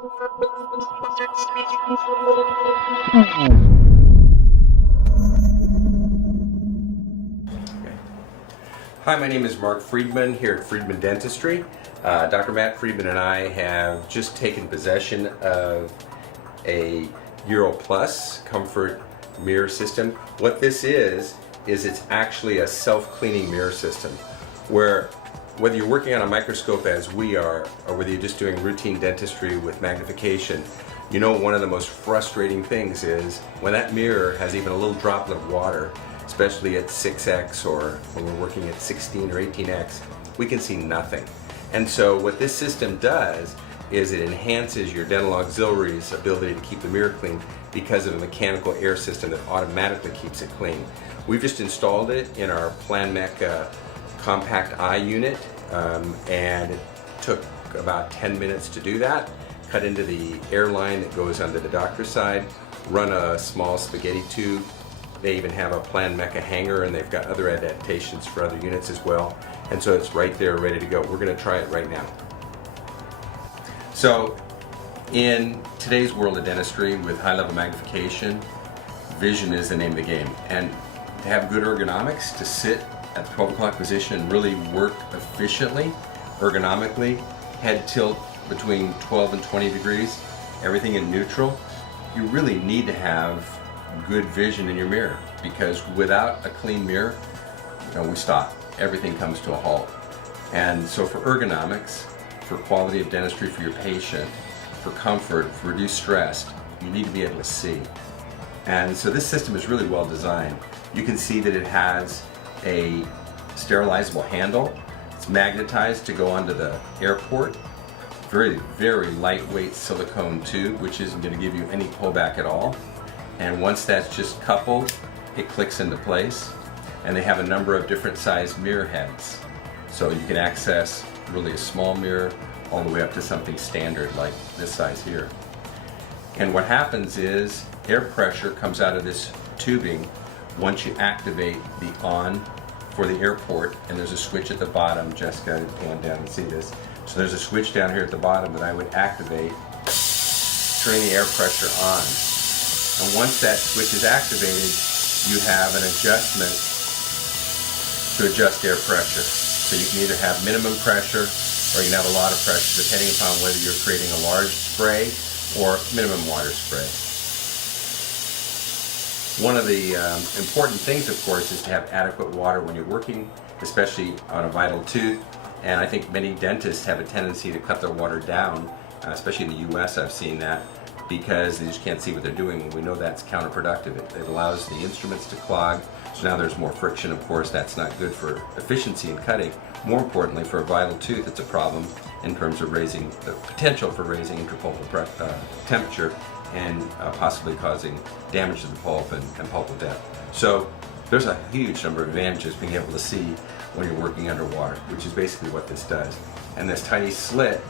Hi, my name is Mark Friedman here at Friedman Dentistry. Dr. Matt Friedman and I have just taken possession of a Yirro-plus Comfort mirror system. What this is it's actually a self-cleaning mirror system where whether you're working on a microscope as we are or whether you're just doing routine dentistry with magnification, you know one of the most frustrating things is when that mirror has even a little droplet of water, especially at 6x or when we're working at 16 or 18x, we can see nothing. And so what this system does is it enhances your dental auxiliary's ability to keep the mirror clean because of a mechanical air system that automatically keeps it clean. We've just installed it in our Plan Mech compact eye unit and it took about 10 minutes to do that. Cut into the air line that goes under the doctor's side, run a small spaghetti tube. They even have a Plan Mech hanger and they've got other adaptations for other units as well. And so it's right there ready to go. We're going to try it right now. So in today's world of dentistry with high-level magnification, vision is the name of the game. And to have good ergonomics, to sit at the 12 o'clock position and really work efficiently, ergonomically, head tilt between 12 and 20 degrees, everything in neutral, you really need to have good vision in your mirror, because without a clean mirror, we stop. Everything comes to a halt. And so for ergonomics, for quality of dentistry for your patient, for comfort, for reduced stress, you need to be able to see. And so this system is really well designed. You can see that it has a sterilizable handle. It's magnetized to go onto the air port. Very, very lightweight silicone tube, which isn't going to give you any pullback at all. And once that's just coupled, it clicks into place. And they have a number of different sized mirror heads. So you can access really a small mirror all the way up to something standard like this size here. And what happens is air pressure comes out of this tubing once you activate the on for the air port, and there's a switch at the bottom. Jessica, pan down and see this. So there's a switch down here at the bottom that I would activate, turning the air pressure on. And once that switch is activated, you have an adjustment to adjust air pressure. So you can either have minimum pressure or you can have a lot of pressure depending upon whether you're creating a large spray or minimum water spray. One of the important things, of course, is to have adequate water when you're working, especially on a vital tooth. And I think many dentists have a tendency to cut their water down, especially in the US I've seen that, because they just can't see what they're doing. And we know that's counterproductive. It allows the instruments to clog. So now there's more friction. Of course, that's not good for efficiency in cutting. More importantly, for a vital tooth, it's a problem in terms of raising the potential for raising intrapulpal temperature and possibly causing damage to the pulp and pulpal death. So there's a huge number of advantages being able to see when you're working underwater, which is basically what this does. And this tiny slit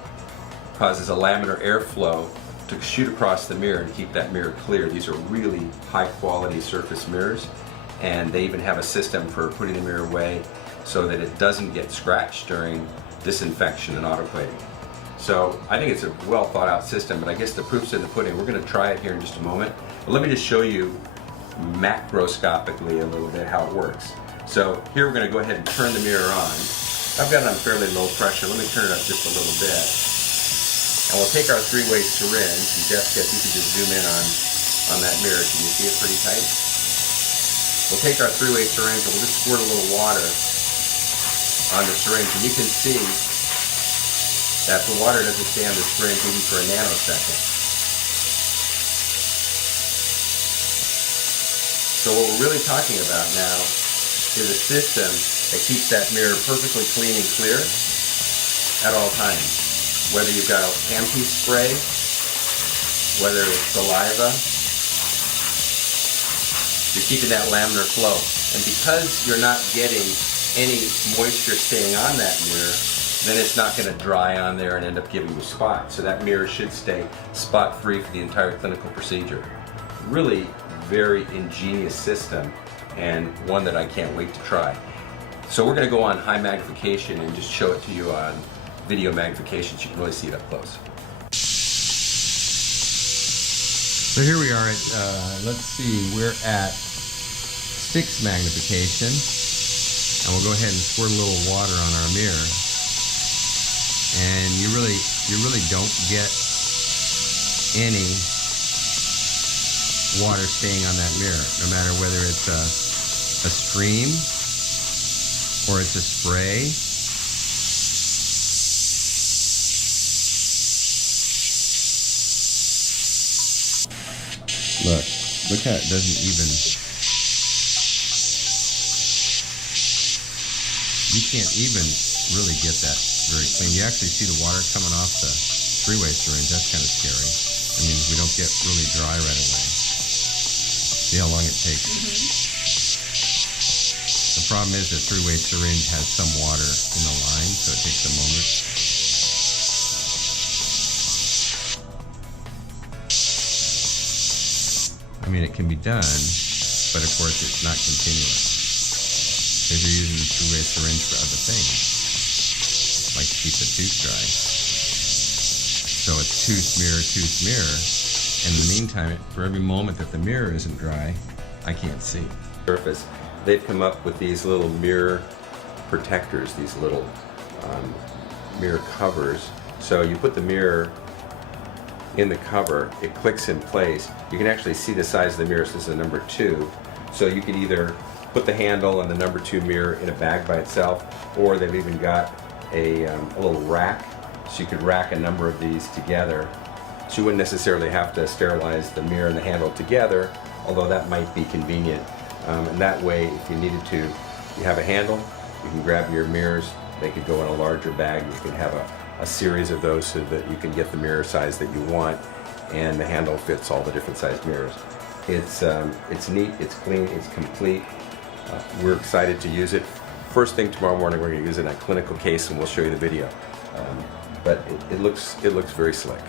causes a laminar airflow to shoot across the mirror and keep that mirror clear. These are really high quality surface mirrors, and they even have a system for putting the mirror away so that it doesn't get scratched during disinfection and autoclaving. So I think it's a well thought out system, but I guess the proof's in the pudding. We're going to try it here in just a moment. But let me just show you macroscopically a little bit how it works. So here we're going to go ahead and turn the mirror on. I've got it on fairly low pressure. Let me turn it up just a little bit. And we'll take our three-way syringe, and Jessica, if you could just zoom in on that mirror. Can you see it pretty tight? We'll take our three-way syringe and we'll just squirt a little water on the syringe, and you can see that the water doesn't stay on the syringe even for a nanosecond. So what we're really talking about now is a system that keeps that mirror perfectly clean and clear at all times. Whether you've got a handpiece spray, whether it's saliva, you're keeping that laminar flow. And because you're not getting any moisture staying on that mirror, then it's not going to dry on there and end up giving you spots. So that mirror should stay spot-free for the entire clinical procedure. Really very ingenious system, and one that I can't wait to try. So we're going to go on high magnification and just show it to you on video magnification so you can really see it up close. So here we are at, let's see, we're at 6 magnification. And we'll go ahead and squirt a little water on our mirror. And you really don't get any water staying on that mirror, no matter whether it's a stream or it's a spray. Look how it doesn't even, you can't even really get that very clean. You actually see the water coming off the three-way syringe. That's kind of scary. That means we don't get really dry right away. See how long it takes? The problem is the three-way syringe has some water in the line, so it takes a moment. I mean, it can be done, but of course it's not continuous. Because you're using the two-way syringe for other things, like to keep the tooth dry. So it's tooth mirror, and in the meantime, for every moment that the mirror isn't dry, I can't see. Surface. They've come up with these little mirror protectors, these little mirror covers. So you put the mirror in the cover, it clicks in place. You can actually see the size of the mirror. So this is a number 2. So you can either put the handle and the number 2 mirror in a bag by itself, or they've even got a little rack, so you could rack a number of these together. So you wouldn't necessarily have to sterilize the mirror and the handle together, although that might be convenient. And that way, if you needed to, you have a handle, you can grab your mirrors, they could go in a larger bag, you can have a series of those so that you can get the mirror size that you want, and the handle fits all the different sized mirrors. It's neat, it's clean, it's complete. We're excited to use it. First thing tomorrow morning, we're going to use it in a clinical case, and we'll show you the video. But it looks very slick.